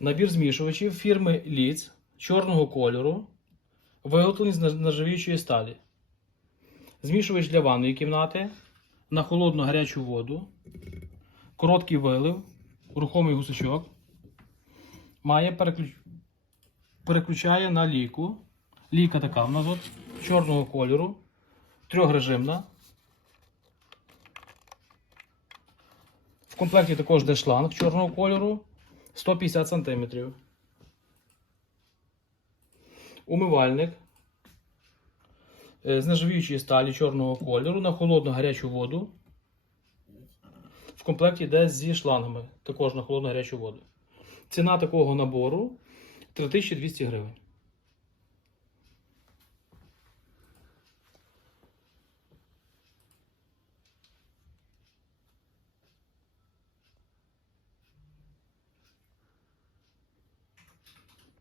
Набір змішувачів фірми Ліц чорного кольору, виготовлений з нержавіючої сталі. Змішувач для ванної кімнати на холодну гарячу воду, короткий вилив, рухомий гусачок. Має переключ... переключає на ліку. Ліка така в нас от, чорного кольору, трьохрежимна. В комплекті також йде шланг чорного кольору 150 см. Умивальник е, з нержавіючої сталі чорного кольору на холодну гарячу воду. В комплекті йде зі шлангами, також на холодну гарячу воду. Ціна такого набору 3200 гривень.